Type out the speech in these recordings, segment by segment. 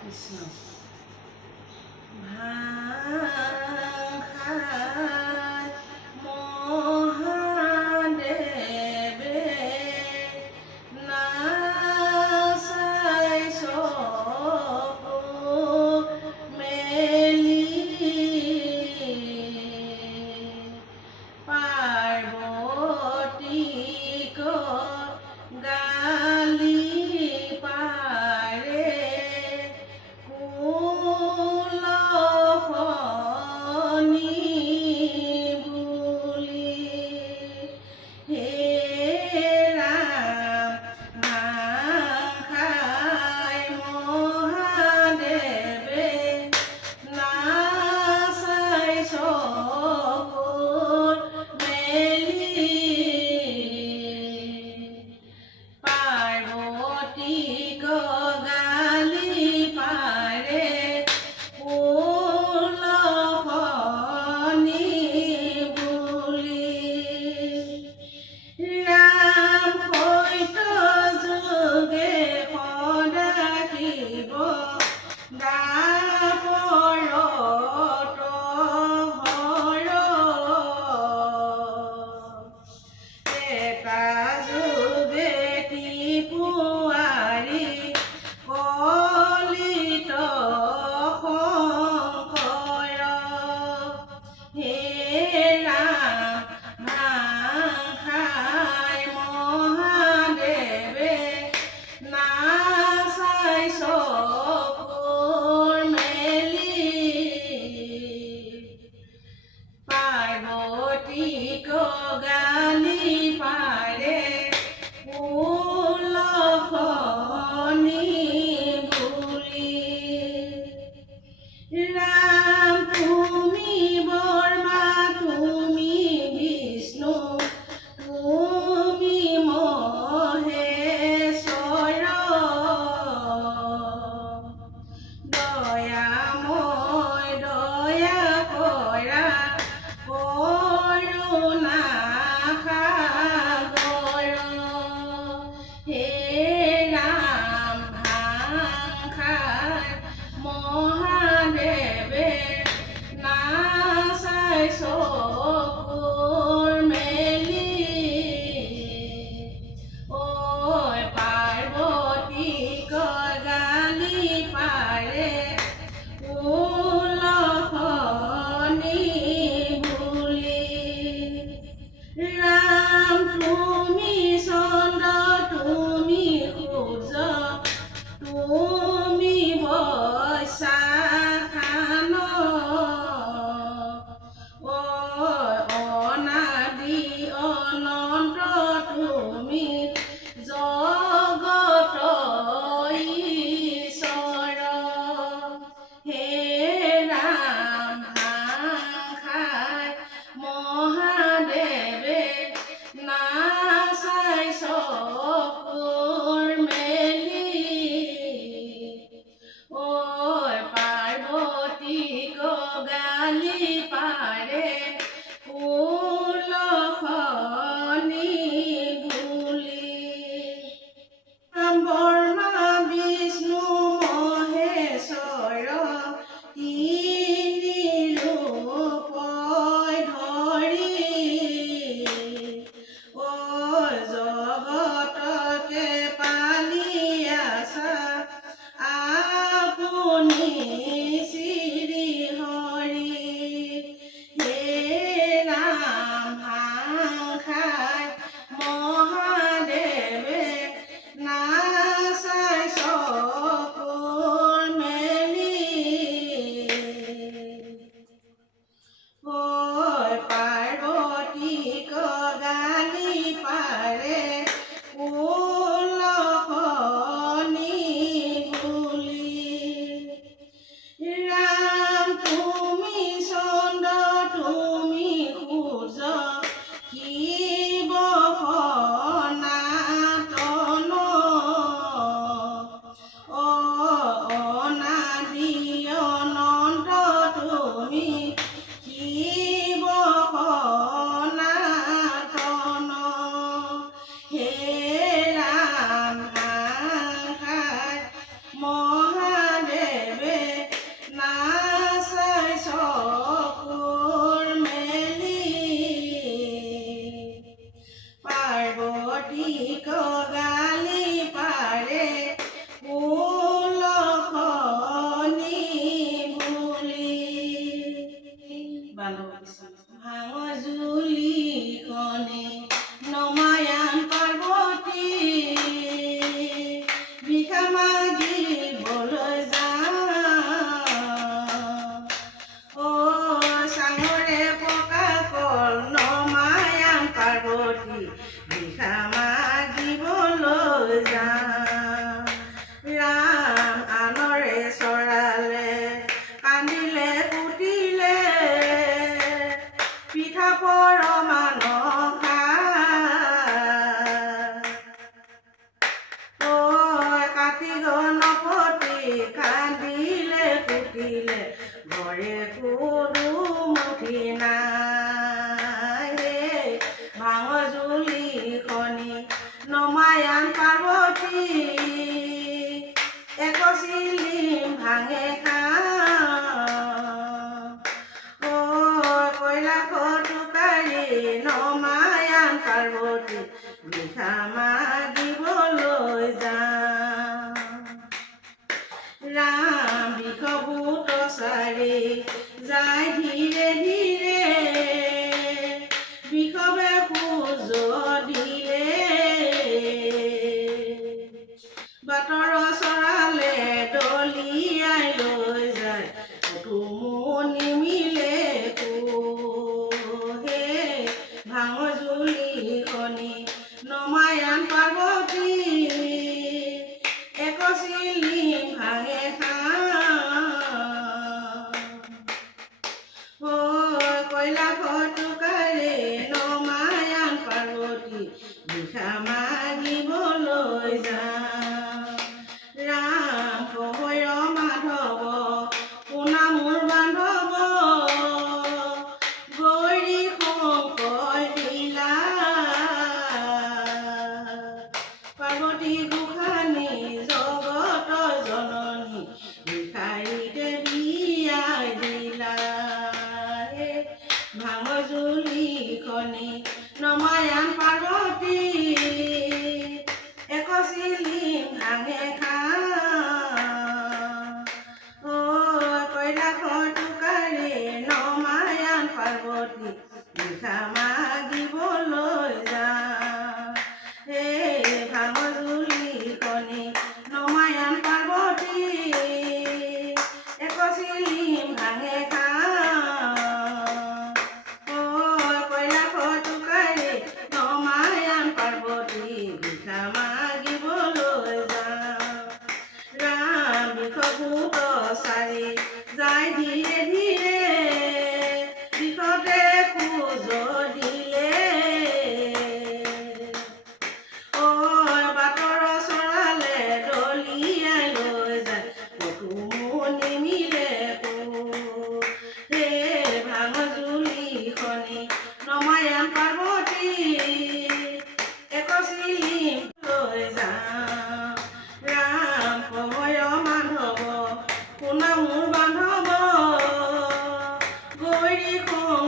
Krishna. Ha, ha, ha. মায়ান পার্বতী একশিলিম ভাঙে কয়লাভটো কাৰে ন মায়াং পাৰ্বতী বিষা মাগিবলৈ যা zai zai dhire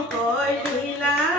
cõi đi lắm